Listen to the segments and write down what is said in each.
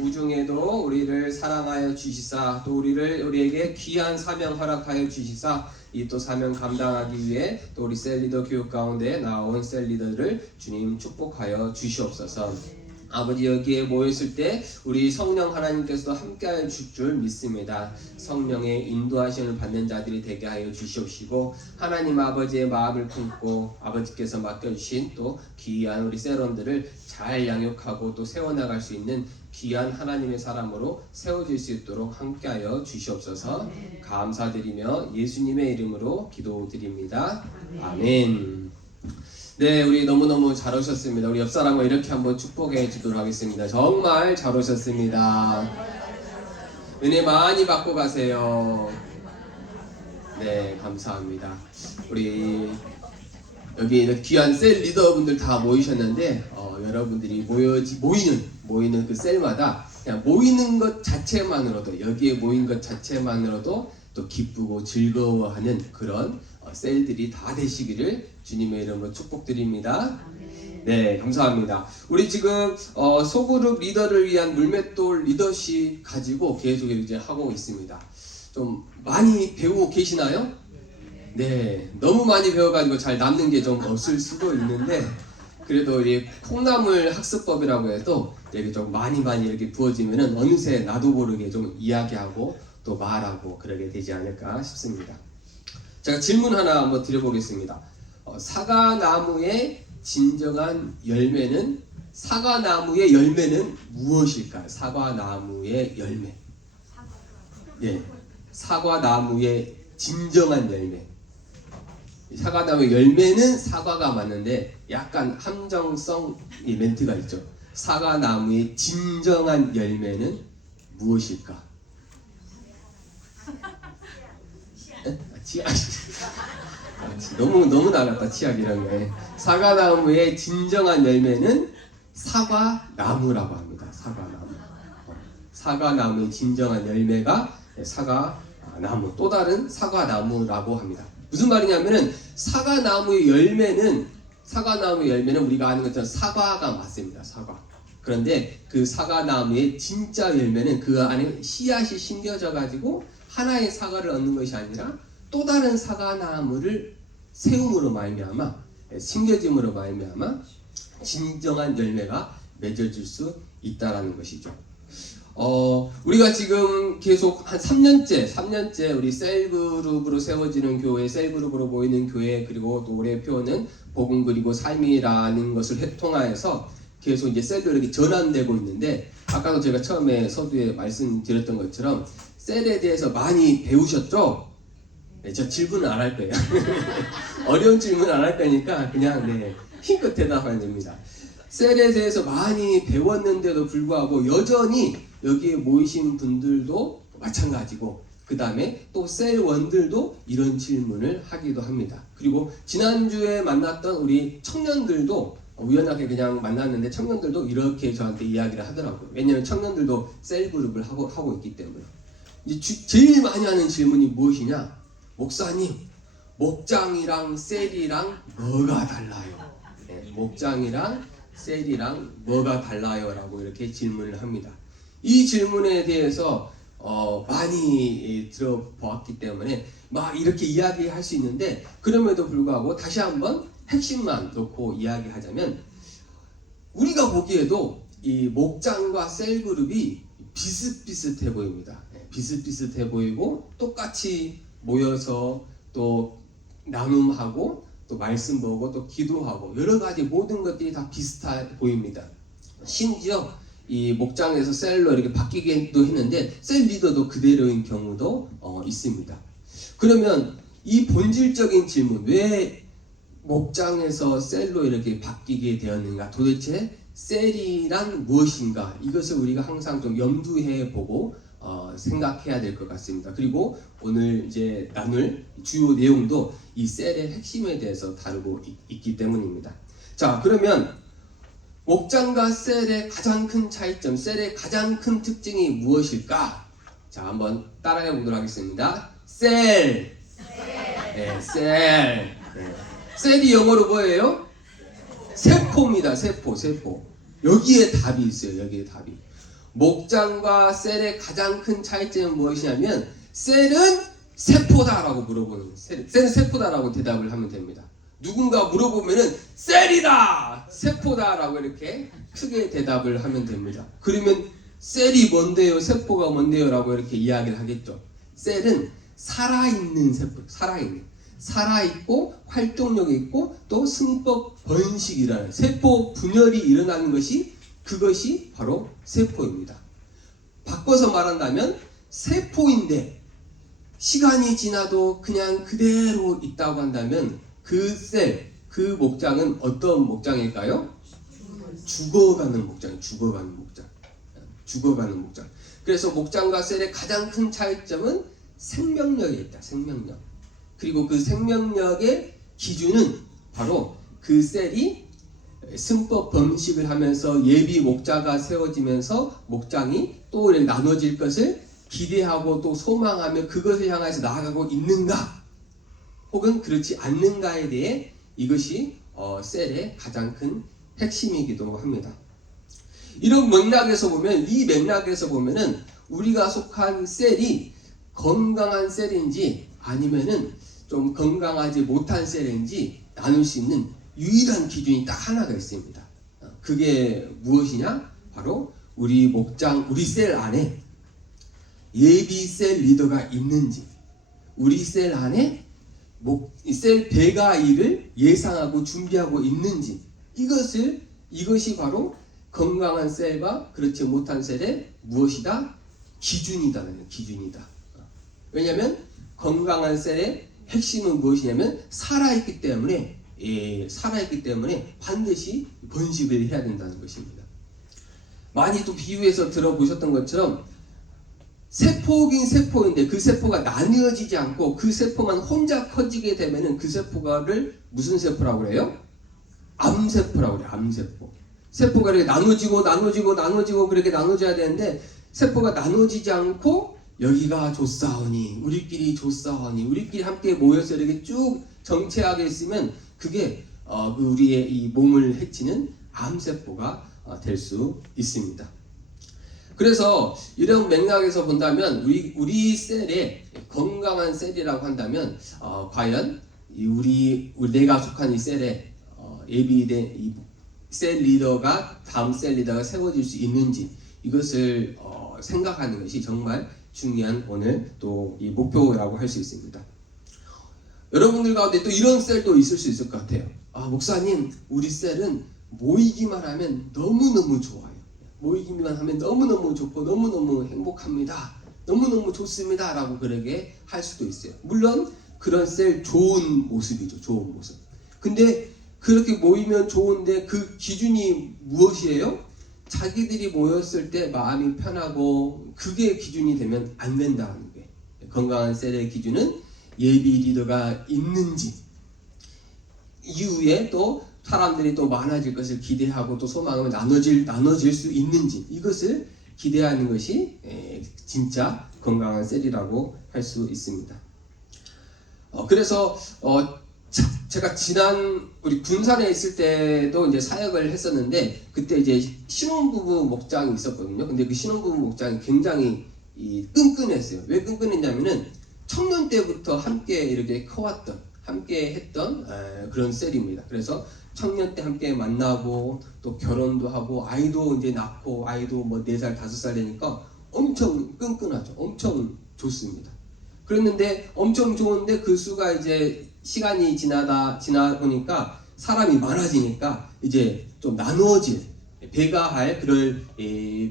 우중에도 우리를 사랑하여 주시사 또 우리에게 귀한 사명 허락하여 주시사 이 또 사명 감당하기 위해 또 우리 셀리더 교육 가운데 나온 셀리더를 주님 축복하여 주시옵소서. 아버지, 여기에 모였을 때 우리 성령 하나님께서도 함께하여 주실 줄 믿습니다. 성령의 인도하심을 받는 자들이 되게 하여 주시옵시고, 하나님 아버지의 마음을 품고 아버지께서 맡겨주신 또 귀한 우리 세런들을 잘 양육하고 또 세워나갈 수 있는 귀한 하나님의 사람으로 세워질 수 있도록 함께하여 주시옵소서. 감사드리며 예수님의 이름으로 기도드립니다. 아멘. 네, 우리 너무너무 잘 오셨습니다. 우리 옆 사람과 이렇게 한번 축복해 주도록 하겠습니다. 정말 잘 오셨습니다. 은혜 많이 받고 가세요. 네, 감사합니다. 우리 여기 귀한 셀 리더분들 다 모이셨는데 여러분들이 모이는 그 셀마다 그냥 모이는 것 자체만으로도, 여기에 모인 것 자체만으로도 또 기쁘고 즐거워하는 그런 셀들이 다 되시기를 주님의 이름으로 축복드립니다. 네, 감사합니다. 우리 지금 소그룹 리더를 위한 물맷돌 리더십 가지고 계속 이제 하고 있습니다. 좀 많이 배우고 계시나요? 네, 너무 많이 배워가지고 잘 남는 게 좀 없을 수도 있는데, 그래도 이 콩나물 학습법이라고 해도 이렇게 좀 많이 이렇게 부어지면은 어느새 나도 모르게 좀 이야기하고 또 말하고 그러게 되지 않을까 싶습니다. 제가 질문 하나 한번 드려보겠습니다. 사과나무의 진정한 열매는, 사과나무의 열매는 무엇일까요? 사과나무의 열매. 예, 사과나무의 진정한 열매. 사과나무의 열매는 사과가 맞는데 약간 함정성 이 멘트가 있죠. 사과나무의 진정한 열매는 무엇일까? 치약. 너무 나갔다, 치약이란 게. 사과나무의 진정한 열매는 사과나무라고 합니다. 사과나무. 사과나무의 진정한 열매가 사과나무, 또 다른 사과나무라고 합니다. 무슨 말이냐면은 사과나무의 열매는 우리가 아는 것처럼 사과가 맞습니다. 사과. 그런데 그 사과나무의 진짜 열매는 그 안에 씨앗이 심겨져 가지고 하나의 사과를 얻는 것이 아니라 또 다른 사과나무를 세움으로 말미암아, 심겨짐으로 말미암아 진정한 열매가 맺어질 수 있다라는 것이죠. 우리가 지금 계속 한 3년째 우리 셀그룹으로 세워지는 교회, 셀그룹으로 모이는 교회, 그리고 또 올해 표어는 복음 그리고 삶이라는 것을 통하여서 계속 이제 셀로 이렇게 전환되고 있는데, 아까도 제가 처음에 서두에 말씀드렸던 것처럼 셀에 대해서 많이 배우셨죠? 네, 저 질문은 안 할 거예요. 어려운 질문 안 할 거니까 그냥 힘껏 대답하면 됩니다. 셀에 대해서 많이 배웠는데도 불구하고 여전히 여기에 모이신 분들도 마찬가지고, 그 다음에 또 셀원들도 이런 질문을 하기도 합니다. 그리고 지난주에 만났던 우리 청년들도 우연하게 그냥 만났는데 청년들도 이렇게 저한테 이야기를 하더라고요. 왜냐하면 청년들도 셀그룹을 하고 있기 때문에. 이제 제일 많이 하는 질문이 무엇이냐? 목사님, 목장이랑 셀이랑 뭐가 달라요? 네, 목장이랑 셀이랑 뭐가 달라요? 라고 이렇게 질문을 합니다. 이 질문에 대해서 많이 들어보았기 때문에 막 이렇게 이야기할 수 있는데, 그럼에도 불구하고 다시 한번 핵심만 놓고 이야기하자면, 우리가 보기에도 이 목장과 셀그룹이 비슷비슷해 보입니다. 비슷비슷해 보이고 똑같이 모여서 또 나눔하고 또 말씀 보고 또 기도하고 여러 가지 모든 것들이 다 비슷해 보입니다. 심지어 이 목장에서 셀로 이렇게 바뀌기도 했는데 셀 리더도 그대로인 경우도 있습니다. 그러면 이 본질적인 질문, 왜 목장에서 셀로 이렇게 바뀌게 되었는가? 도대체 셀이란 무엇인가? 이것을 우리가 항상 좀 염두해 보고 생각해야 될 것 같습니다. 그리고 오늘 이제 나눌 주요 내용도 이 셀의 핵심에 대해서 다루고 있기 때문입니다. 자, 그러면 목장과 셀의 가장 큰 차이점, 셀의 가장 큰 특징이 무엇일까? 자, 한번 따라해 보도록 하겠습니다. 셀. 네, 셀. 네. 셀이 영어로 뭐예요? 세포입니다. 세포. 여기에 답이 있어요. 여기에 답이. 목장과 셀의 가장 큰 차이점은 무엇이냐면 셀은 세포다라고 물어보는 거예요. 셀은 세포다라고 대답을 하면 됩니다. 누군가 물어보면은 셀이다! 세포다라고 이렇게 크게 대답을 하면 됩니다. 그러면 셀이 뭔데요? 세포가 뭔데요? 라고 이렇게 이야기를 하겠죠. 셀은 살아있는 세포, 살아있고 활동력이 있고 또 승법 번식이라는 세포 분열이 일어나는 것이 그것이 바로 세포입니다. 바꿔서 말한다면 세포인데 시간이 지나도 그냥 그대로 있다고 한다면 그 셀, 그 목장은 어떤 목장일까요? 죽어가는 목장. 그래서 목장과 셀의 가장 큰 차이점은 생명력에 있다. 생명력. 그리고 그 생명력의 기준은 바로 그 셀이 승법 번식을 하면서 예비 목자가 세워지면서 목장이 또 나눠질 것을 기대하고 또 소망하며 그것을 향해서 나아가고 있는가 혹은 그렇지 않는가에 대해 이것이 셀의 가장 큰 핵심이기도 합니다. 이런 맥락에서 보면 이 맥락에서 보면은 우리가 속한 셀이 건강한 셀인지 아니면은 좀 건강하지 못한 셀인지 나눌 수 있는 유일한 기준이 딱 하나가 있습니다. 그게 무엇이냐? 바로 우리 목장, 우리 셀 안에 예비 셀 리더가 있는지, 우리 셀 안에 셀 배가일을 예상하고 준비하고 있는지, 이것이 바로 건강한 셀과 그렇지 못한 셀의 무엇이다? 기준이다. 왜냐하면 건강한 셀의 핵심은 무엇이냐면 살아있기 때문에 반드시 번식을 해야 된다는 것입니다. 많이 또 비유해서 들어보셨던 것처럼 세포긴 세포인데 그 세포가 나뉘어지지 않고 그 세포만 혼자 커지게 되면은 그 세포가를 무슨 세포라고 그래요? 암세포라고 그래요. 암세포. 세포가 이렇게 나눠지고 그렇게 나눠져야 되는데 세포가 나눠지지 않고 여기가 좋사오니 우리끼리 함께 모여서 이렇게 쭉 정체하게 있으면 그게 우리의 이 몸을 해치는 암세포가 될 수 있습니다. 그래서 이런 맥락에서 본다면 우리 셀의 건강한 셀이라고 한다면 과연 내가 속한 이 셀에 예비된 이 셀 리더가 다음 셀 리더가 세워질 수 있는지 이것을 생각하는 것이 정말 중요한 오늘 또 이 목표라고 할 수 있습니다. 여러분들 가운데 또 이런 셀도 있을 수 있을 것 같아요. 목사님, 우리 셀은 모이기만 하면 너무너무 좋아요. 모이기만 하면 너무너무 좋고 너무너무 행복합니다. 너무너무 좋습니다. 라고 그렇게 할 수도 있어요. 물론 그런 셀 좋은 모습이죠. 좋은 모습. 근데 그렇게 모이면 좋은데 그 기준이 무엇이에요? 자기들이 모였을 때 마음이 편하고 그게 기준이 되면 안 된다는 게 건강한 셀의 기준은 예비 리더가 있는지 이후에 또 사람들이 또 많아질 것을 기대하고 또 소망하면 나눠질 수 있는지 이것을 기대하는 것이 진짜 건강한 셀이라고 할 수 있습니다. 그래서 제가 지난 우리 군산에 있을 때도 이제 사역을 했었는데 그때 이제 신혼부부 목장이 있었거든요. 근데 그 신혼부부 목장이 굉장히 끈끈했어요. 왜 끈끈했냐면은 청년 때부터 함께 이렇게 커왔던, 함께 했던 그런 셀입니다. 그래서 청년 때 함께 만나고 또 결혼도 하고 아이도 이제 낳고 아이도 뭐 4살, 5살 되니까 엄청 끈끈하죠. 엄청 좋습니다. 그랬는데 엄청 좋은데 그 수가 이제 시간이 지나 보니까 사람이 많아지니까 이제 좀 나누어질 배가할 그럴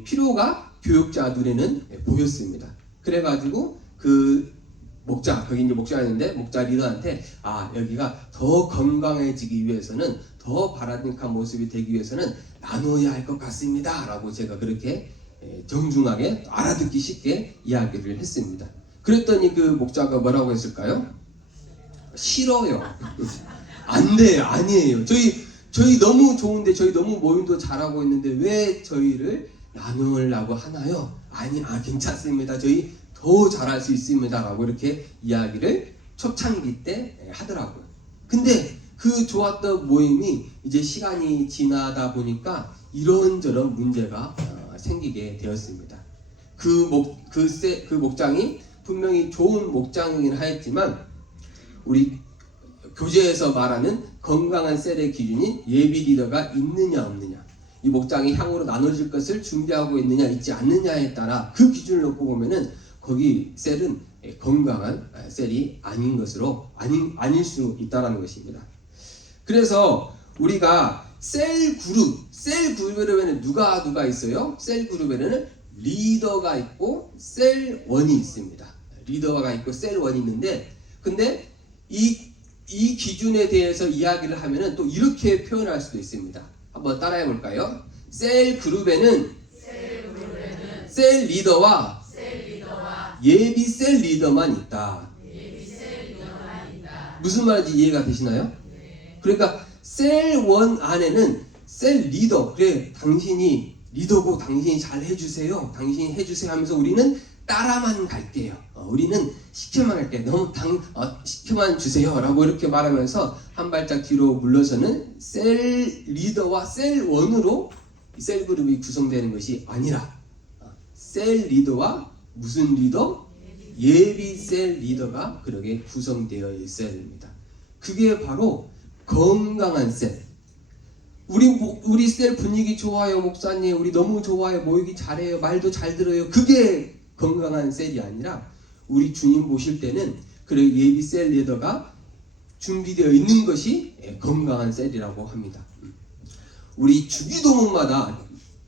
필요가 교육자 눈에는 보였습니다. 그래가지고 그 거기 이제 목자였는데 목자 리더한테 여기가 더 건강해지기 위해서는 더 바람직한 모습이 되기 위해서는 나눠야 할 것 같습니다. 라고 제가 그렇게 정중하게 알아듣기 쉽게 이야기를 했습니다. 그랬더니 그 목자가 뭐라고 했을까요? 싫어요. 안 돼요. 아니에요. 저희 너무 좋은데 저희 너무 모임도 잘하고 있는데 왜 저희를 나누려고 하나요? 괜찮습니다. 저희 더 잘할 수 있습니다. 라고 이렇게 이야기를 초창기 때 하더라고요. 근데 그 좋았던 모임이 이제 시간이 지나다 보니까 이런저런 문제가 생기게 되었습니다. 그 목장이 분명히 좋은 목장이긴 하였지만 우리 교제에서 말하는 건강한 셀의 기준인 예비 리더가 있느냐 없느냐, 이 목장이 향후로 나눠질 것을 준비하고 있느냐 있지 않느냐에 따라 그 기준을 놓고 보면은 거기 셀은 건강한 셀이 아닌 것으로 아닐 수 있다라는 것입니다. 그래서 우리가 셀 그룹에는 누가 있어요? 셀 그룹에는 리더가 있고 셀원이 있습니다. 리더가 있고 셀원이 있는데, 근데 이 기준에 대해서 이야기를 하면은 또 이렇게 표현할 수도 있습니다. 한번 따라해 볼까요? 셀 그룹에는 셀 리더와 예비 셀 리더만 있다. 무슨 말인지 이해가 되시나요? 그러니까 셀 원 안에는 셀 리더, 그래 당신이 리더고 당신이 잘 해주세요, 당신이 해주세요 하면서 우리는 따라만 갈게요. 우리는 시켜만 갈게요. 너무 시켜만 주세요 라고 이렇게 말하면서 한 발짝 뒤로 물러서는 셀 리더와 셀 원으로 셀 그룹이 구성되는 것이 아니라 셀 리더와 무슨 리더? 예비 셀 리더가 그렇게 구성되어 있어야 됩니다. 그게 바로 건강한 셀. 우리 셀 분위기 좋아요 목사님, 우리 너무 좋아요, 모이기 잘해요, 말도 잘 들어요, 그게 건강한 셀이 아니라 우리 주님 보실 때는 그래 예비 셀 리더가 준비되어 있는 것이 건강한 셀이라고 합니다. 우리 주기도문마다,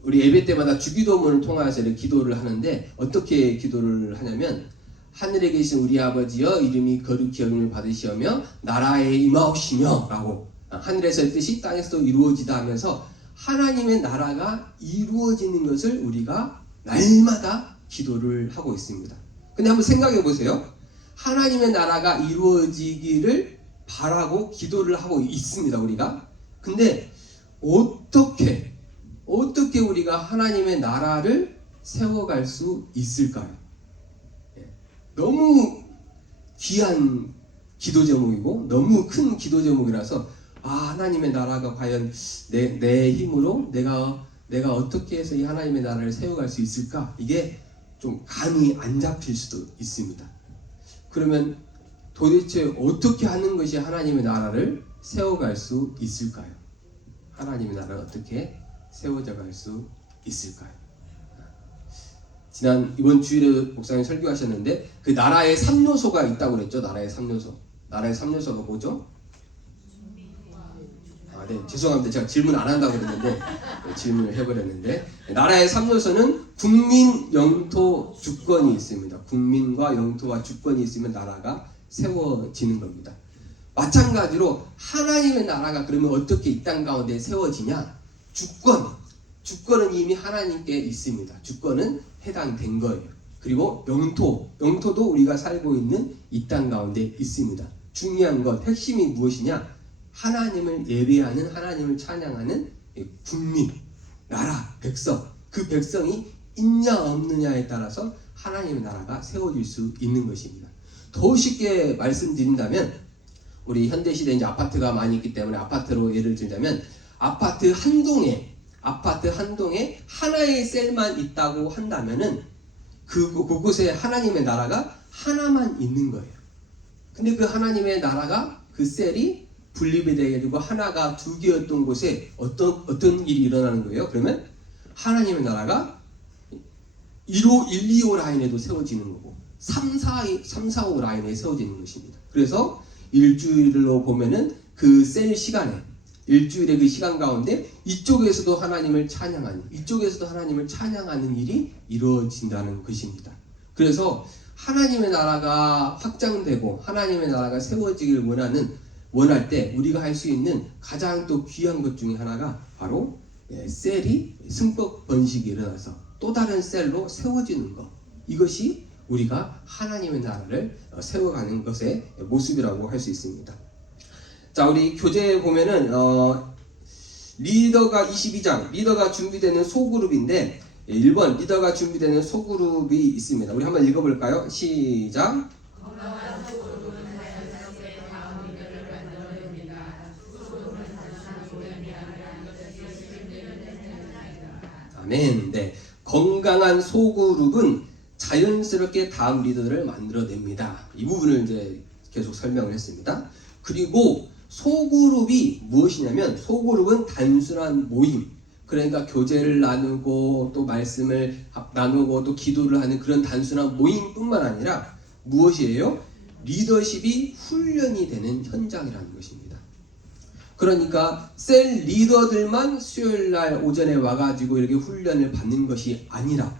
우리 예배 때마다 주기도문을 통해서 기도를 하는데 어떻게 기도를 하냐면, 하늘에 계신 우리 아버지여 이름이 거룩히 여김을 받으시오며 나라에 임하옵시며 라고, 하늘에서의 뜻이 땅에서도 이루어지다 하면서 하나님의 나라가 이루어지는 것을 우리가 날마다 기도를 하고 있습니다. 근데 한번 생각해 보세요. 하나님의 나라가 이루어지기를 바라고 기도를 하고 있습니다, 우리가. 근데 어떻게 우리가 하나님의 나라를 세워갈 수 있을까요? 너무 귀한 기도 제목이고 너무 큰 기도 제목이라서 하나님의 나라가 과연 내 힘으로 내가 어떻게 해서 이 하나님의 나라를 세워갈 수 있을까? 이게 좀 감이 안 잡힐 수도 있습니다. 그러면 도대체 어떻게 하는 것이 하나님의 나라를 세워갈 수 있을까요? 하나님의 나라를 어떻게 세워져 갈 수 있을까요? 이번 주일에 목사님 설교하셨는데 그 나라의 3요소가 있다고 그랬죠. 나라의 3요소가 뭐죠? 네, 죄송합니다. 제가 질문 안 한다고 그랬는데 질문을 해버렸는데, 나라의 3요소는 국민, 영토, 주권이 있습니다. 국민과 영토와 주권이 있으면 나라가 세워지는 겁니다. 마찬가지로 하나님의 나라가 그러면 어떻게 이 땅 가운데 세워지냐? 주권은 이미 하나님께 있습니다. 주권은 해당된 거예요. 그리고 영토도 우리가 살고 있는 이 땅 가운데 있습니다. 중요한 것, 핵심이 무엇이냐? 하나님을 예배하는, 하나님을 찬양하는 국민, 나라, 백성, 그 백성이 있냐 없느냐에 따라서 하나님의 나라가 세워질 수 있는 것입니다. 더 쉽게 말씀드린다면, 우리 현대시대에 이제 아파트가 많이 있기 때문에 아파트로 예를 들자면, 아파트 한 동에 하나의 셀만 있다고 한다면은 그곳에 하나님의 나라가 하나만 있는 거예요. 근데 그 하나님의 나라가 그 셀이 분립이 되고 하나가 두 개였던 곳에 어떤 일이 일어나는 거예요? 그러면 하나님의 나라가 1호, 1, 2호 라인에도 세워지는 거고 3, 4, 5 라인에 세워지는 것입니다. 그래서 일주일로 보면은 그 셀 시간에, 일주일의 그 시간 가운데 이쪽에서도 하나님을 찬양하는 일이 이루어진다는 것입니다. 그래서 하나님의 나라가 확장되고 하나님의 나라가 세워지길 원할 때 우리가 할 수 있는 가장 또 귀한 것 중에 하나가 바로 셀이 승법 번식이 일어나서 또 다른 셀로 세워지는 것, 이것이 우리가 하나님의 나라를 세워가는 것의 모습이라고 할 수 있습니다. 자, 우리 교재에 보면은 리더가 22장, 리더가 준비되는 소그룹인데 1번 리더가 준비되는 소그룹이 있습니다. 우리 한번 읽어볼까요? 시작. 아멘. 네. 건강한 소그룹은 자연스럽게 다음 리더를 만들어냅니다. 이 부분을 이제 계속 설명을 했습니다. 그리고 소그룹이 무엇이냐면 소그룹은 단순한 모임, 그러니까 교제를 나누고 또 말씀을 나누고 또 기도를 하는 그런 단순한 모임뿐만 아니라 무엇이에요? 리더십이 훈련이 되는 현장이라는 것입니다. 그러니까 셀 리더들만 수요일 날 오전에 와가지고 이렇게 훈련을 받는 것이 아니라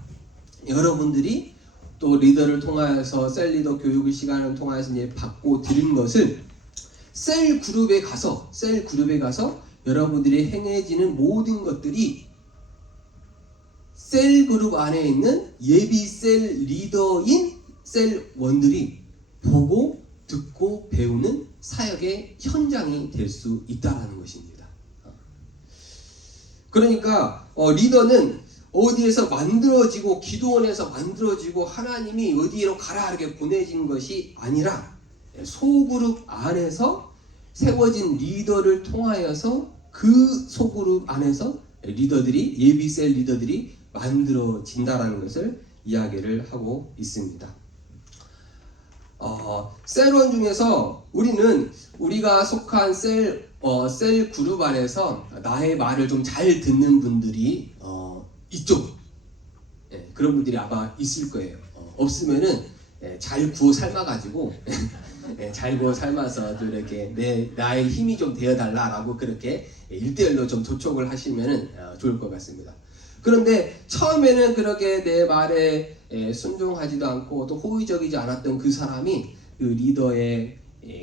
여러분들이 또 리더를 통하여서 셀 리더 교육을 시간을 통하여서 이제 받고 들은 것을 셀 그룹에 가서 여러분들이 행해지는 모든 것들이 셀 그룹 안에 있는 예비 셀 리더인 셀원들이 보고 듣고 배우는 사역의 현장이 될 수 있다는 것입니다. 그러니까 리더는 어디에서 만들어지고 기도원에서 만들어지고 하나님이 어디로 가라 이렇게 보내진 것이 아니라 소그룹 안에서 세워진 리더를 통하여서 그 소그룹 안에서 리더들이 예비셀 리더들이 만들어진다라는 것을 이야기를 하고 있습니다. 셀원 중에서 우리가 속한 셀 그룹 안에서 나의 말을 좀 잘 듣는 분들이 있죠. 그런 분들이 아마 있을 거예요. 없으면은 잘 구워 삶아가지고 잘 구워 삶아서 또 이렇게 나의 힘이 좀 되어달라라고 그렇게 1대1로 좀 접촉을 하시면은 좋을 것 같습니다. 그런데 처음에는 그렇게 내 말에 순종하지도 않고 또 호의적이지 않았던 그 사람이 그 리더의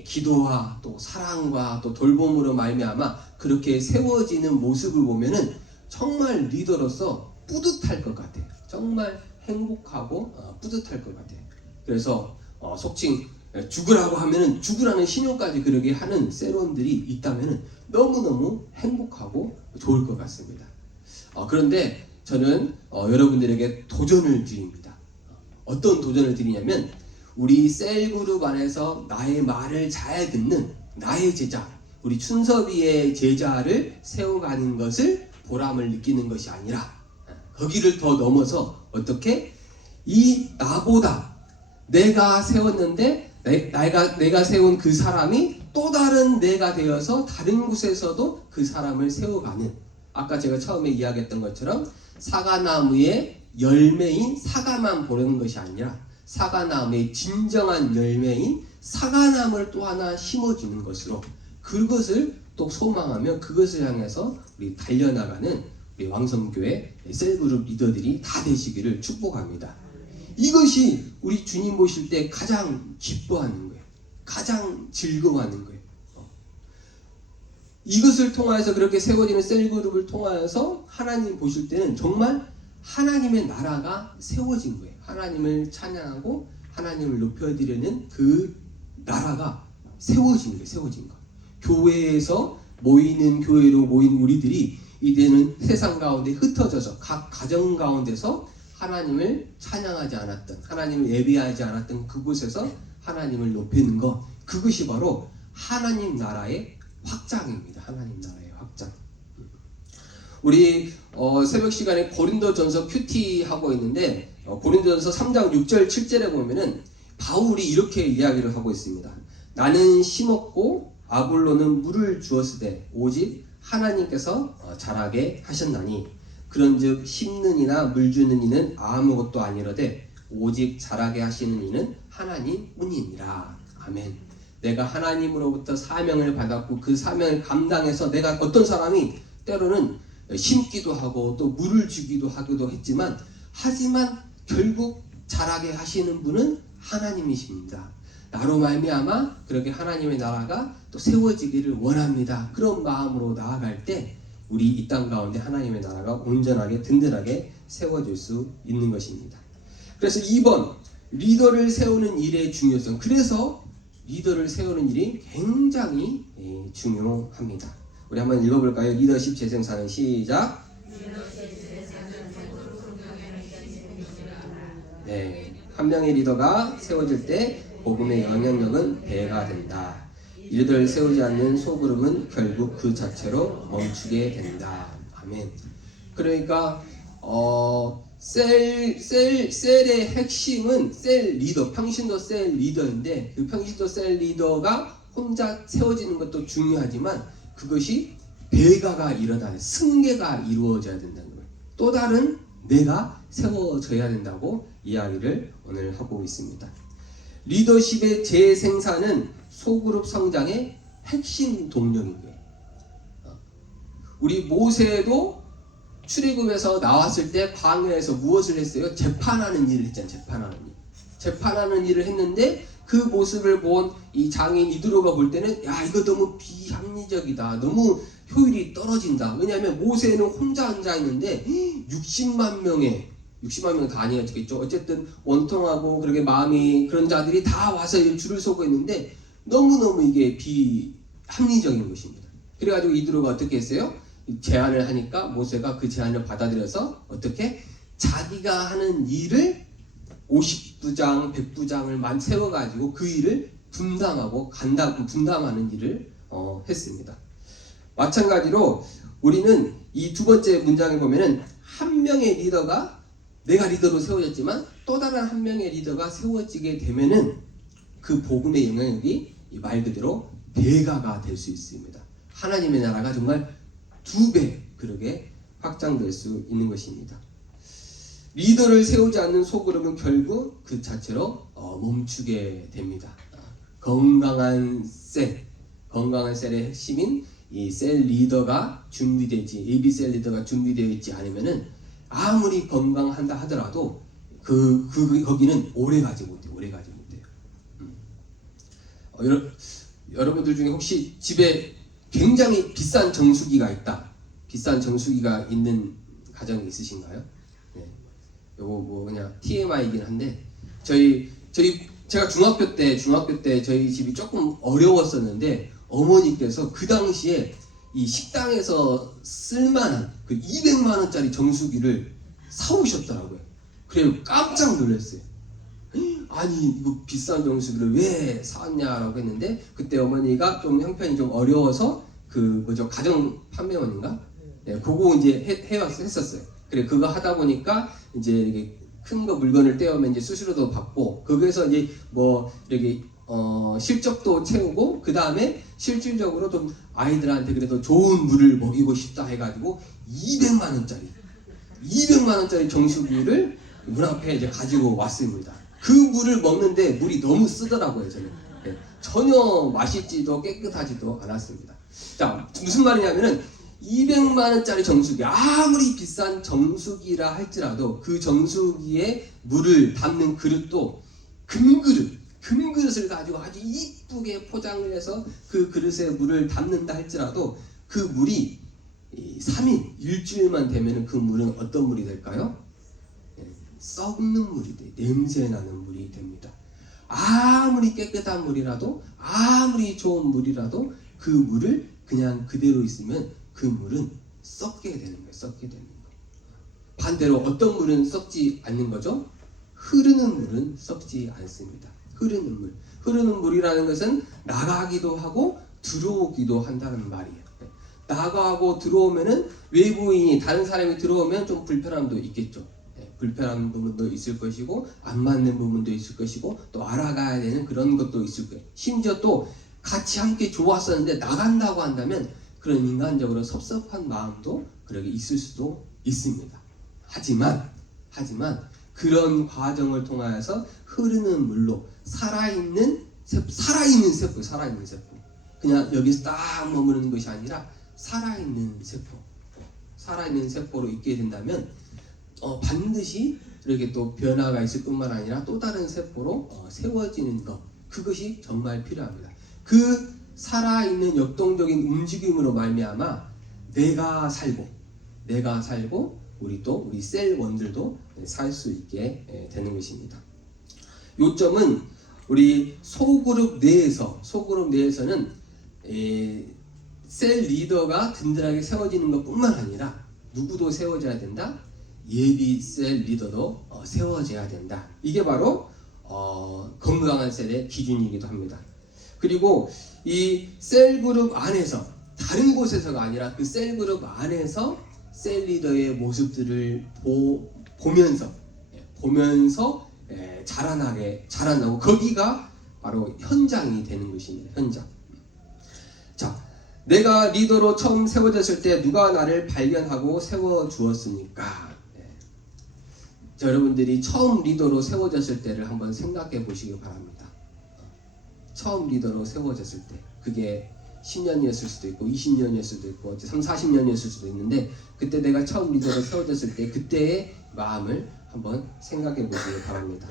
기도와 또 사랑과 또 돌봄으로 말미암아 그렇게 세워지는 모습을 보면은 정말 리더로서 뿌듯할 것 같아요. 정말 행복하고 뿌듯할 것 같아요. 그래서 속칭 죽으라고 하면은 죽으라는 신용까지 그러게 하는 셀원들이 있다면은 너무너무 행복하고 좋을 것 같습니다. 그런데 저는 여러분들에게 도전을 드립니다. 어떤 도전을 드리냐면 우리 셀그룹 안에서 나의 말을 잘 듣는 나의 제자, 우리 춘섭이의 제자를 세워가는 것을 보람을 느끼는 것이 아니라 거기를 더 넘어서 어떻게 이 나보다 내가 세웠는데 내가 세운 그 사람이 또 다른 내가 되어서 다른 곳에서도 그 사람을 세워가는, 아까 제가 처음에 이야기했던 것처럼 사과나무의 열매인 사과만 보는 것이 아니라 사과나무의 진정한 열매인 사과나무를 또 하나 심어주는 것으로 그것을 또 소망하며 그것을 향해서 우리 달려나가는 우리 왕성교회 셀그룹 리더들이 다 되시기를 축복합니다. 이것이 우리 주님 보실 때 가장 기뻐하는 거예요. 가장 즐거워하는 거예요. 이것을 통하여서 그렇게 세워지는 셀그룹을 통하여서 하나님 보실 때는 정말 하나님의 나라가 세워진 거예요. 하나님을 찬양하고 하나님을 높여드리는 그 나라가 세워진 거예요. 세워진 거. 교회에서 모이는 교회로 모인 우리들이 이제는 세상 가운데 흩어져서 각 가정 가운데서 하나님을 찬양하지 않았던, 하나님을 예배하지 않았던 그곳에서 하나님을 높이는 것, 그것이 바로 하나님 나라의 확장입니다. 하나님 나라의 확장. 우리 새벽 시간에 고린도전서 큐티 하고 있는데 고린도전서 3장 6절 7절에 보면은 바울이 이렇게 이야기를 하고 있습니다. 나는 심었고 아볼로는 물을 주었으되 오직 하나님께서 자라게 하셨나니 그런즉 심는 이나 물 주는 이는 아무것도 아니로되 오직 자라게 하시는 이는 하나님뿐이니라. 아멘. 내가 하나님으로부터 사명을 받았고 그 사명을 감당해서 내가 어떤 사람이 때로는 심기도 하고 또 물을 주기도 하기도 했지만 하지만 결국 자라게 하시는 분은 하나님이십니다. 나로 말미암아 그렇게 하나님의 나라가 또 세워지기를 원합니다. 그런 마음으로 나아갈 때 우리 이 땅 가운데 하나님의 나라가 온전하게 든든하게 세워질 수 있는 것입니다. 그래서 2번 리더를 세우는 일의 중요성. 그래서 리더를 세우는 일이 굉장히 중요합니다. 우리 한번 읽어볼까요? 리더십 재생산은 시작. 네, 한 명의 리더가 세워질 때 복음의 영향력은 배가 된다. 리더를 세우지 않는 소그룹은 결국 그 자체로 멈추게 된다. 아멘. 그러니까 셀의 핵심은 셀 리더, 평신도 셀 리더인데 그 평신도 셀 리더가 혼자 세워지는 것도 중요하지만 그것이 배가가 일어나야 승계가 이루어져야 된다는 거예요. 또 다른 내가 세워져야 된다고 이야기를 오늘 하고 있습니다. 리더십의 재생산은 소그룹 성장의 핵심 동력인 거예요. 우리 모세도 출애굽에서 나왔을 때 광야에서 무엇을 했어요? 재판하는 일을 했잖아요. 재판하는 일을 했는데 그 모습을 본 이 장인 이드로가 볼 때는 야 이거 너무 비합리적이다. 너무 효율이 떨어진다. 왜냐하면 모세는 혼자 앉아 있는데 60만 명의 60만 명 다 아니겠죠. 어쨌든 원통하고 그렇게 마음이 그런 자들이 다 와서 줄을 서고 있는데 너무너무 이게 비합리적인 것입니다. 그래가지고 이드로가 어떻게 했어요? 제안을 하니까 모세가 그 제안을 받아들여서 어떻게 자기가 하는 일을 50부장, 100부장을 세워가지고 그 일을 분담하는 일을 했습니다. 마찬가지로 우리는 이 두 번째 문장에 보면은 한 명의 리더가 내가 리더로 세워졌지만 또 다른 한 명의 리더가 세워지게 되면은 그 복음의 영향력이 말 그대로 대가가 될 수 있습니다. 하나님의 나라가 정말 2배 그렇게 확장될 수 있는 것입니다. 리더를 세우지 않는 소그룹은 결국 그 자체로 멈추게 됩니다. 건강한 셀의 핵심인 이 셀 리더가 AB 셀 리더가 준비되어 있지 않으면은 아무리 건강한다 하더라도 거기는 오래 가지 못해요. 여러분들 중에 혹시 집에 굉장히 비싼 정수기가 있는 가정이 있으신가요? 네. 요거 뭐 그냥 TMI이긴 한데 제가 중학교 때 저희 집이 조금 어려웠었는데 어머니께서 그 당시에 이 식당에서 쓸만한 그 200만 원짜리 정수기를 사오셨더라고요. 그래서 깜짝 놀랐어요. 아니 이거 비싼 정수기를 왜 사왔냐라고 했는데 그때 어머니가 좀 형편이 좀 어려워서 가정 판매원인가? 네, 그거 이제 했었어요. 그래 그거 하다 보니까 이제 이렇게 큰 거 물건을 떼어오면 이제 수수료도 받고 거기에서 이제 뭐 이렇게 실적도 채우고 그 다음에 실질적으로 좀 아이들한테 그래도 좋은 물을 먹이고 싶다 해가지고 200만 원짜리 정수기를 문 앞에 이제 가지고 왔습니다. 그 물을 먹는데 물이 너무 쓰더라고요. 저는 전혀 맛있지도 깨끗하지도 않았습니다. 자 무슨 말이냐면은 200만 원짜리 정수기 아무리 비싼 정수기라 할지라도 그 정수기에 물을 담는 그릇도 금그릇을 가지고 아주 이쁘게 포장을 해서 그 그릇에 물을 담는다 할지라도 그 물이 3일, 일주일만 되면 그 물은 어떤 물이 될까요? 썩는 물이 돼요. 냄새나는 물이 됩니다. 아무리 깨끗한 물이라도 아무리 좋은 물이라도 그 물을 그냥 그대로 있으면 그 물은 썩게 되는 거예요. 반대로 어떤 물은 썩지 않는 거죠? 흐르는 물은 썩지 않습니다. 흐르는 물이라는 것은 나가기도 하고 들어오기도 한다는 말이에요. 나가고 들어오면은 외부인이 다른 사람이 들어오면 좀 불편함도 있겠죠. 불편한 부분도 있을 것이고 안 맞는 부분도 있을 것이고 또 알아가야 되는 그런 것도 있을 거예요. 심지어 또 같이 함께 좋았었는데 나간다고 한다면 그런 인간적으로 섭섭한 마음도 그렇게 있을 수도 있습니다. 하지만 그런 과정을 통하여서 흐르는 물로 살아있는 세포. 그냥 여기서 딱 머무르는 것이 아니라 살아있는 세포로 있게 된다면 반드시 이렇게 또 변화가 있을 뿐만 아니라 또 다른 세포로 세워지는 것, 그것이 정말 필요합니다. 그 살아있는 역동적인 움직임으로 말미암아 내가 살고 우리 셀원들도 살 수 있게 되는 것입니다. 요점은 우리 소그룹 내에서는 셀 리더가 든든하게 세워지는 것뿐만 아니라 누구도 세워져야 된다. 예비 셀 리더도 세워져야 된다. 이게 바로 건강한 셀의 기준이기도 합니다. 그리고 이 셀그룹 안에서 다른 곳에서가 아니라 그 셀그룹 안에서 셀 리더의 모습들을 보면서 자라나고 거기가 바로 현장이 되는 것입니다. 현장. 자, 내가 리더로 처음 세워졌을 때 누가 나를 발견하고 세워주었습니까? 자, 여러분들이 처음 리더로 세워졌을 때를 한번 생각해 보시기 바랍니다. 처음 리더로 세워졌을 때 그게 10년이었을 수도 있고 20년이었을 수도 있고 3, 40년이었을 수도 있는데 그때 내가 처음 리더로 세워졌을 때 그때의 마음을 한번 생각해 보시기 바랍니다.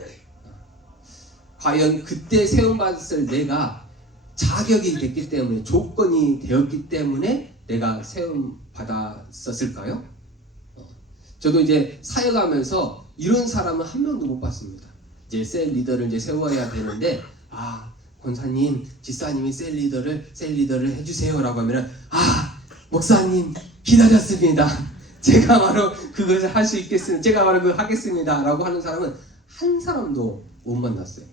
과연 그때 세움받았을 내가 자격이 됐기 때문에 조건이 되었기 때문에 내가 세움받았었을까요? 저도 이제 사역하면서 이런 사람은 한 명도 못 봤습니다. 이제 셀 리더를 이제 세워야 되는데 권사님, 집사님이 셀 리더를 해주세요라고 하면은 목사님 기다렸습니다. 제가 바로 그것을 할 수 있겠습니다. 제가 바로 그거 하겠습니다라고 하는 사람은 한 사람도 못 만났어요.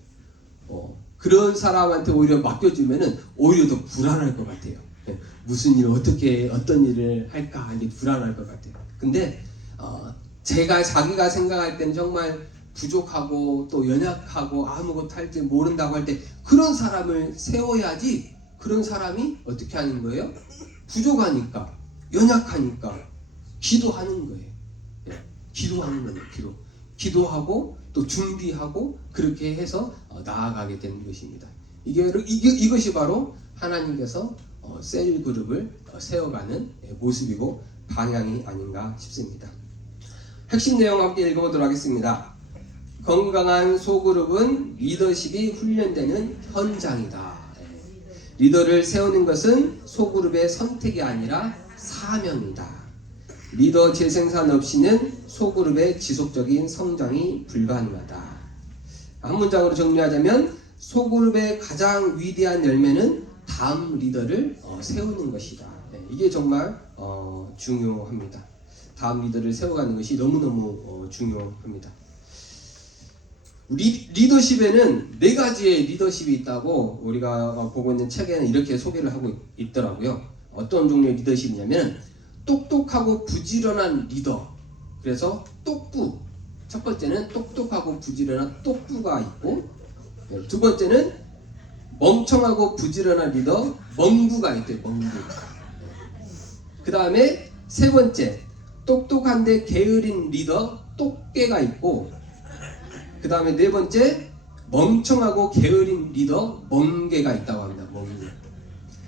그런 사람한테 오히려 맡겨주면은 오히려 더 불안할 것 같아요. 무슨 일을 어떤 일을 할까 이제 불안할 것 같아요. 근데 자기가 생각할 때는 정말 부족하고 또 연약하고 아무것도 할 줄 모른다고 할 때 그런 사람을 세워야지. 그런 사람이 어떻게 하는 거예요? 부족하니까 연약하니까 기도하는 거예요. 기도하는 거예요. 기도하고 또 준비하고 그렇게 해서 나아가게 되는 것입니다. 이것이 바로 하나님께서 셀 그룹을 세워가는 모습이고 방향이 아닌가 싶습니다. 핵심 내용 함께 읽어보도록 하겠습니다. 건강한 소그룹은 리더십이 훈련되는 현장이다. 리더를 세우는 것은 소그룹의 선택이 아니라 사명이다. 리더 재생산 없이는 소그룹의 지속적인 성장이 불가능하다. 한 문장으로 정리하자면 소그룹의 가장 위대한 열매는 다음 리더를 세우는 것이다. 이게 정말 중요합니다. 다음 리더를 세워가는 것이 너무너무 중요합니다. 리더십에는 4가지의 리더십이 있다고 우리가 보고 있는 책에는 이렇게 소개를 하고 있더라고요. 어떤 종류의 리더십이냐면 똑똑하고 부지런한 리더. 그래서 똑부. 첫 번째는 똑똑하고 부지런한 똑부가 있고, 두 번째는 멍청하고 부지런한 리더 멍부가 있대요. 멍부. 그 다음에 세 번째 똑똑한데 게으른 리더 똑깨가 있고, 그 다음에 네 번째 멍청하고 게으른 리더 멍게가 있다고 합니다. 멍게.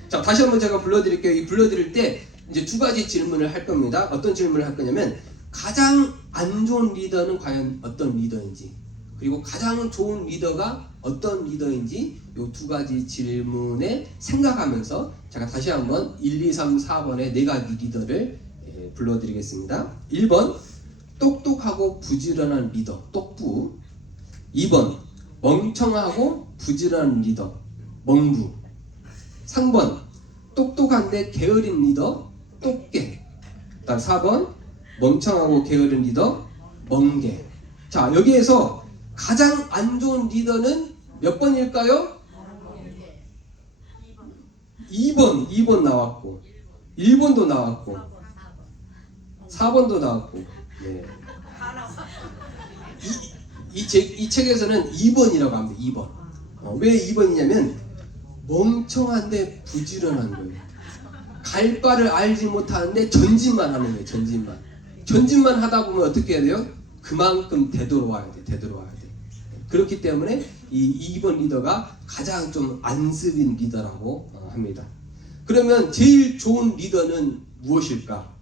자, 다시 한번 제가 불러드릴게요. 이 불러드릴 때 이제 2가지 질문을 할 겁니다. 어떤 질문을 할 거냐면 가장 안 좋은 리더는 과연 어떤 리더인지, 그리고 가장 좋은 리더가 어떤 리더인지 이 2가지 질문에 생각하면서 제가 다시 한번 1, 2, 3, 4번의 4가지 리더를 불러드리겠습니다. 1번 똑똑하고 부지런한 리더 똑부. 2번 멍청하고 부지런한 리더 멍부. 3번 똑똑한데 게으른 리더 똑깨. 다음 4번 멍청하고 게으른 리더 멍게. 자, 여기에서 가장 안 좋은 리더는 몇 번일까요? 2번 나왔고 1번도 나왔고 4번도 나왔고. 네. 이 책에서는 2번이라고 합니다. 2번. 왜 2번이냐면 멍청한데 부지런한 거예요. 갈 바를 알지 못하는데 전진만 하는 거예요. 전진만 하다 보면 어떻게 해야 돼요? 그만큼 되돌아와야 돼. 그렇기 때문에 이 2번 리더가 가장 좀 안습인 리더라고 합니다. 그러면 제일 좋은 리더는 무엇일까?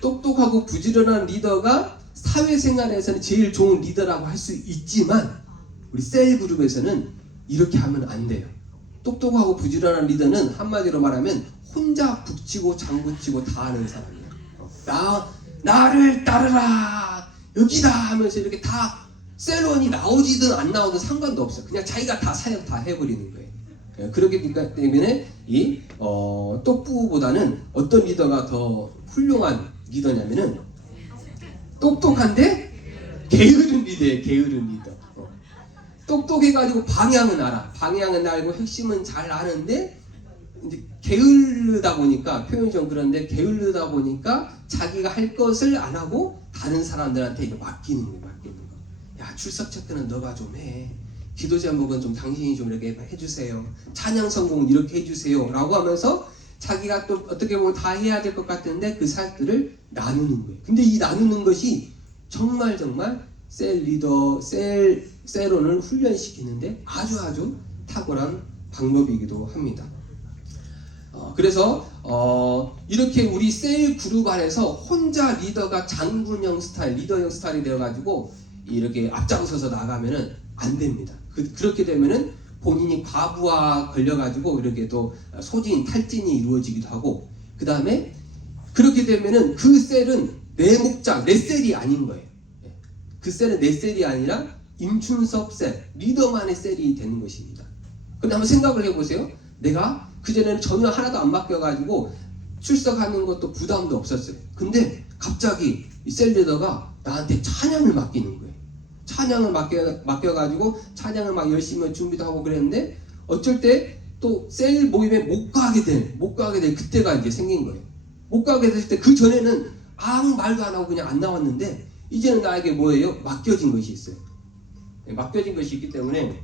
똑똑하고 부지런한 리더가 사회생활에서는 제일 좋은 리더라고 할 수 있지만 우리 셀그룹에서는 이렇게 하면 안 돼요. 똑똑하고 부지런한 리더는 한마디로 말하면 혼자 북치고 장구치고 다 하는 사람이에요. 나를 따르라 여기다 하면서 이렇게 다 셀원이 나오지든 안 나오든 상관도 없어요. 그냥 자기가 다 사역 다 해버리는 거예요. 그렇기 때문에 이 똑부보다는 어떤 리더가 더 훌륭한 리더냐면은 똑똑한데 게으른 리더예요. 게으른 리더. 똑똑해가지고 방향은 알고 핵심은 잘 아는데 이제 게으르다 보니까, 표현이 좀 그런데 게으르다 보니까 자기가 할 것을 안 하고 다른 사람들한테 이제 맡기는 거예요. 야, 출석 체크는 너가 좀 해. 기도 제목은 좀 당신이 좀 이렇게 해주세요. 찬양 선곡은 이렇게 해주세요. 라고 하면서 자기가 또 어떻게 보면 다 해야 될 것 같은데 그 사역들을 나누는 거예요. 근데 이 나누는 것이 정말 셀 리더, 셀원을 훈련시키는데 아주 탁월한 방법이기도 합니다. 그래서 이렇게 우리 셀 그룹 안에서 혼자 리더가 장군형 스타일, 리더형 스타일이 되어가지고 이렇게 앞장서서 나가면은 안 됩니다. 그렇게 되면은 본인이 과부하 걸려가지고 이렇게 또 소진, 탈진이 이루어지기도 하고, 그 다음에 그렇게 되면은 그 셀은 내 목장, 내 셀이 아닌 거예요. 그 셀은 내 셀이 아니라 임춘섭 셀, 리더만의 셀이 되는 것입니다. 근데 한번 생각을 해보세요. 내가 그전에는 전혀 하나도 안 맡겨가지고 출석하는 것도 부담도 없었어요. 근데 갑자기 이 셀 리더가 나한테 찬양을 맡기는 거예요. 찬양을 맡겨가지고 찬양을 막 열심히 준비도 하고 그랬는데 어쩔 때 또 셀 모임에 못 가게 될 그때가 이제 생긴 거예요. 못 가게 됐을 때 그 전에는 아무 말도 안 하고 그냥 안 나왔는데 이제는 나에게 뭐예요? 맡겨진 것이 있어요. 맡겨진 것이 있기 때문에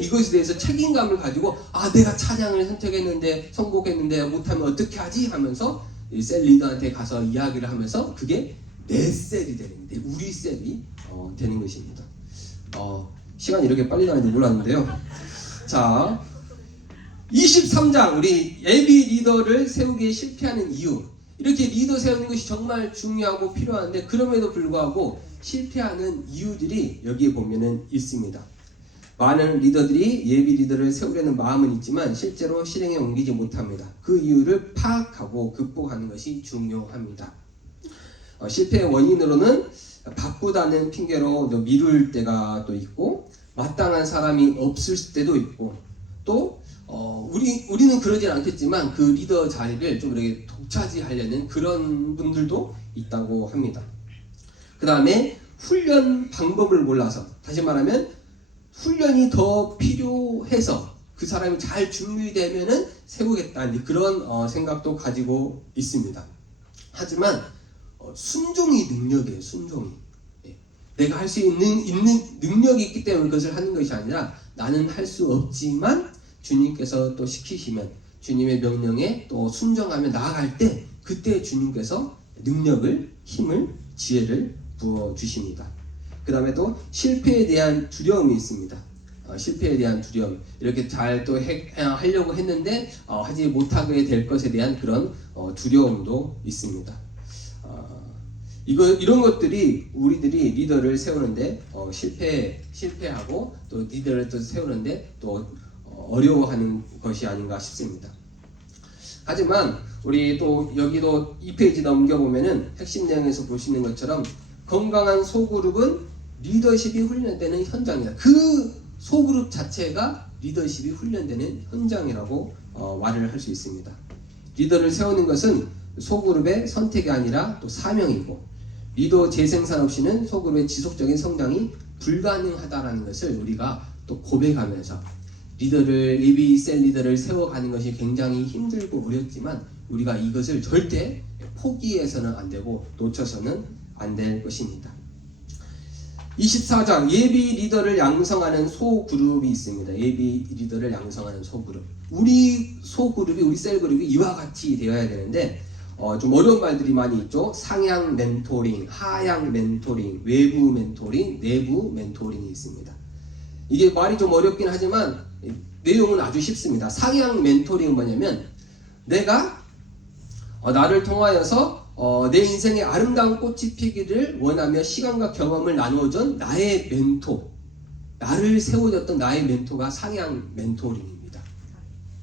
이것에 대해서 책임감을 가지고 내가 찬양을 선택했는데 선곡했는데 못하면 어떻게 하지? 하면서 셀 리더한테 가서 이야기를 하면서 그게 내 셀이 되는, 우리 셀이 되는 것입니다. 시간이 이렇게 빨리 가는지 몰랐는데요. 자, 23장 우리 예비 리더를 세우기에 실패하는 이유. 이렇게 리더 세우는 것이 정말 중요하고 필요한데 그럼에도 불구하고 실패하는 이유들이 여기에 보면은 있습니다. 많은 리더들이 예비 리더를 세우려는 마음은 있지만 실제로 실행에 옮기지 못합니다. 그 이유를 파악하고 극복하는 것이 중요합니다. 실패의 원인으로는 바쁘다는 핑계로 미룰 때가 또 있고, 마땅한 사람이 없을 때도 있고, 또 우리는 그러진 않겠지만 그 리더 자리를 좀 이렇게 독차지하려는 그런 분들도 있다고 합니다. 그 다음에 훈련 방법을 몰라서, 다시 말하면 훈련이 더 필요해서 그 사람이 잘 준비되면은 세우겠다는 그런 생각도 가지고 있습니다. 하지만 순종이 능력이에요. 순종이. 내가 할 수 있는 능력이 있기 때문에 그것을 하는 것이 아니라 나는 할 수 없지만 주님께서 또 시키시면 주님의 명령에 또 순종하며 나아갈 때 그때 주님께서 능력을, 힘을, 지혜를 부어주십니다. 그 다음에 또 실패에 대한 두려움이 있습니다. 실패에 대한 두려움, 이렇게 잘 또 하려고 했는데 하지 못하게 될 것에 대한 그런 두려움도 있습니다. 이런 것들이 우리들이 리더를 세우는데 실패하고 또 리더를 또 세우는데 또 어려워하는 것이 아닌가 싶습니다. 하지만 우리 또 여기도 2페이지 넘겨보면은 핵심 내용에서 볼 수 있는 것처럼 건강한 소그룹은 리더십이 훈련되는 현장이다. 그 소그룹 자체가 리더십이 훈련되는 현장이라고 말을 할 수 있습니다. 리더를 세우는 것은 소그룹의 선택이 아니라 또 사명이고, 리더 재생산 없이는 소그룹의 지속적인 성장이 불가능하다라는 것을 우리가 또 고백하면서 예비 셀 리더를 세워가는 것이 굉장히 힘들고 어렵지만 우리가 이것을 절대 포기해서는 안 되고 놓쳐서는 안 될 것입니다. 24장 예비 리더를 양성하는 소그룹이 있습니다. 예비 리더를 양성하는 소그룹. 우리 소그룹이, 우리 셀그룹이 이와 같이 되어야 되는데 좀 어려운 말들이 많이 있죠. 상향 멘토링, 하향 멘토링, 외부 멘토링, 내부 멘토링이 있습니다. 이게 말이 좀 어렵긴 하지만 내용은 아주 쉽습니다. 상향 멘토링은 뭐냐면 내가 나를 통하여서 내 인생의 아름다운 꽃이 피기를 원하며 시간과 경험을 나누어준 나의 멘토, 나를 세워줬던 나의 멘토가 상향 멘토링입니다.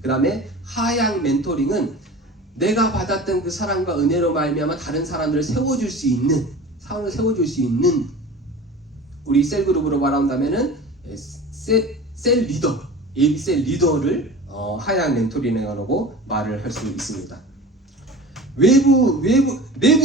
그 다음에 하향 멘토링은 내가 받았던 그 사랑과 은혜로 말미암아 다른 사람들을 세워줄 수 있는 우리 셀그룹으로 말한다면은 셀 리더, 예비 셀 리더를 하향 멘토링이라고 말을 할 수 있습니다. 내부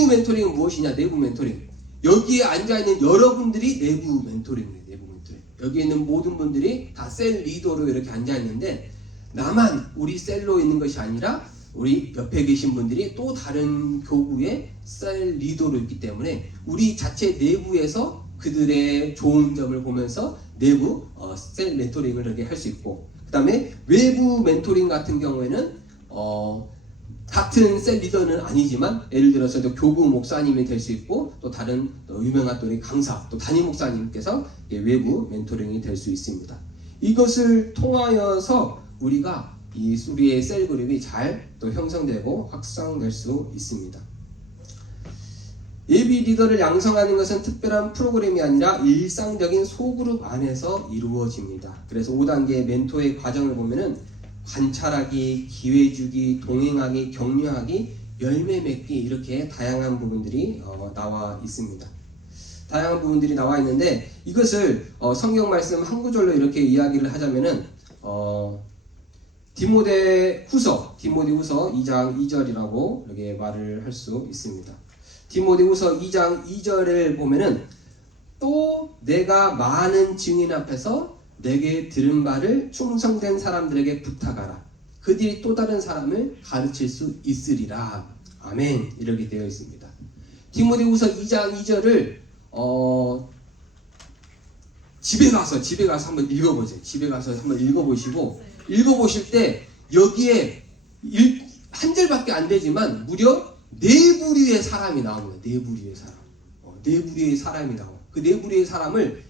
멘토링은 무엇이냐? 내부 멘토링. 여기에 앉아있는 여러분들이 내부 멘토링이에요. 내부 멘토링. 여기 있는 모든 분들이 다 셀 리더로 이렇게 앉아 있는데 나만 우리 셀로 있는 것이 아니라 우리 옆에 계신 분들이 또 다른 교구의 셀 리더로 있기 때문에 우리 자체 내부에서 그들의 좋은 점을 보면서 내부 셀 멘토링을 이렇게 할 수 있고, 그 다음에 외부 멘토링 같은 경우에는 같은 셀 리더는 아니지만 예를 들어서 교구 목사님이 될 수 있고 또 다른 유명한 또 우리 강사 또 담임 목사님께서 외부 멘토링이 될 수 있습니다. 이것을 통하여서 우리가 우리의 셀 그룹이 잘 또 형성되고 확장될 수 있습니다. 예비 리더를 양성하는 것은 특별한 프로그램이 아니라 일상적인 소그룹 안에서 이루어집니다. 그래서 5단계 멘토의 과정을 보면은 관찰하기, 기회 주기, 동행하기, 격려하기, 열매 맺기 이렇게 다양한 부분들이 나와 있습니다. 다양한 부분들이 나와 있는데 이것을 성경 말씀 한 구절로 이렇게 이야기를 하자면은 디모데후서 2장 2절이라고 이렇게 말을 할 수 있습니다. 디모데후서 2장 2절을 보면은 또 내가 많은 증인 앞에서 내게 들은 바를 충성된 사람들에게 부탁하라. 그들이 또 다른 사람을 가르칠 수 있으리라. 아멘. 이렇게 되어 있습니다. 디모데후서 2장 2절을 집에 가서 한번 읽어보세요. 집에 가서 한번 읽어보시고 읽어보실 때 여기에 한 절밖에 안 되지만 무려 네 부류의 사람이 나옵니다. 네 부류의 사람. 네 부류의 사람이 나와요. 그 네 부류의 사람을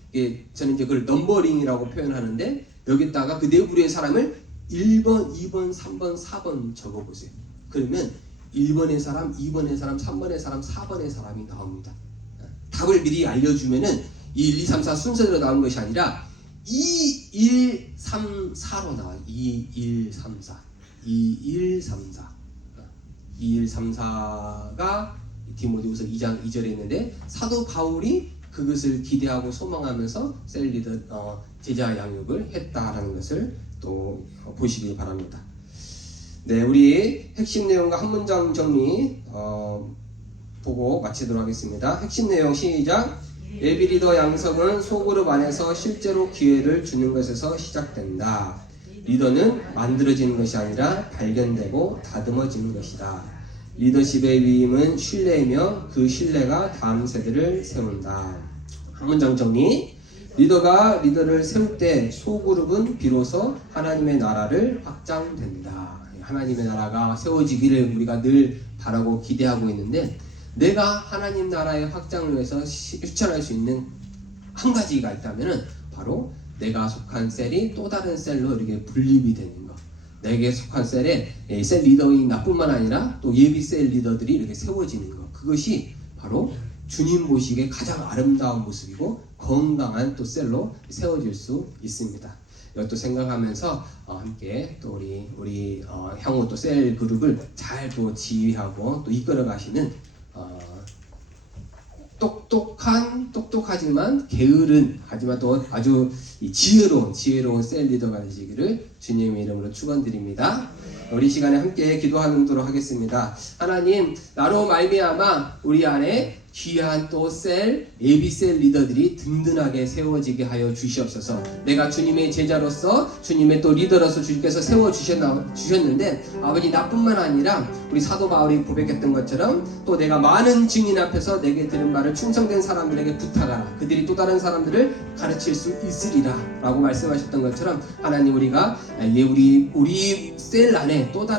저는 이제 그걸 넘버링이라고 표현하는데 여기다가 그 네 부류의 사람을 1번, 2번, 3번, 4번 적어보세요. 그러면 1번의 사람, 2번의 사람, 3번의 사람, 4번의 사람이 나옵니다. 답을 미리 알려주면은 1, 2, 3, 4 순서대로 나오는 것이 아니라 2, 1, 3, 4로 나와요. 2, 1, 3, 4. 2, 1, 3, 4. 2, 1, 3, 4가 디모데후서 2장 2절에 있는데 사도 바울이 그것을 기대하고 소망하면서 셀 리더 제자 양육을 했다라는 것을 또 보시기 바랍니다. 네, 우리 핵심 내용과 한 문장 정리 보고 마치도록 하겠습니다. 핵심 내용 시작. 예비 리더 양성은 소그룹 안에서 실제로 기회를 주는 것에서 시작된다. 리더는 만들어지는 것이 아니라 발견되고 다듬어지는 것이다. 리더십의 위임은 신뢰이며 그 신뢰가 다음 세대를 세운다. 한 문장 정리. 리더가 리더를 세울 때 소그룹은 비로소 하나님의 나라를 확장된다. 하나님의 나라가 세워지기를 우리가 늘 바라고 기대하고 있는데 내가 하나님 나라의 확장을 위해서 실천할 수 있는 한 가지가 있다면 바로 내가 속한 셀이 또 다른 셀로 이렇게 분립이 되는 것. 내게 속한 셀에 셀 리더인 나뿐만 아니라 또 예비 셀 리더들이 이렇게 세워지는 것. 그것이 바로 주님 보시기에 가장 아름다운 모습이고 건강한 또 셀로 세워질 수 있습니다. 이것도 생각하면서 함께 또 우리 향후 또 셀 그룹을 잘 또 지휘하고 또 이끌어 가시는 똑똑하지만 게으른 하지만 또 아주 지혜로운 셀 리더가 되시기를 주님의 이름으로 축원드립니다. 우리 시간에 함께 기도하도록 하겠습니다. 하나님, 나로 말미암아 우리 안에 귀한 또 예비 셀 리더들이 든든하게 세워지게 하여 주시옵소서. 내가 주님의 제자로서 주님의 또 리더로서 주님께서 세워주셨는데 아버지 나뿐만 아니라 우리 사도 바울이 고백했던 것처럼 또 내가 많은 증인 앞에서 내게 들은 바를 충성된 사람들에게 부탁하라. 그들이 또 다른 사람들을 가르칠 수 있으리라 라고 말씀하셨던 것처럼 하나님 우리가 우리 셀 안에 또 다른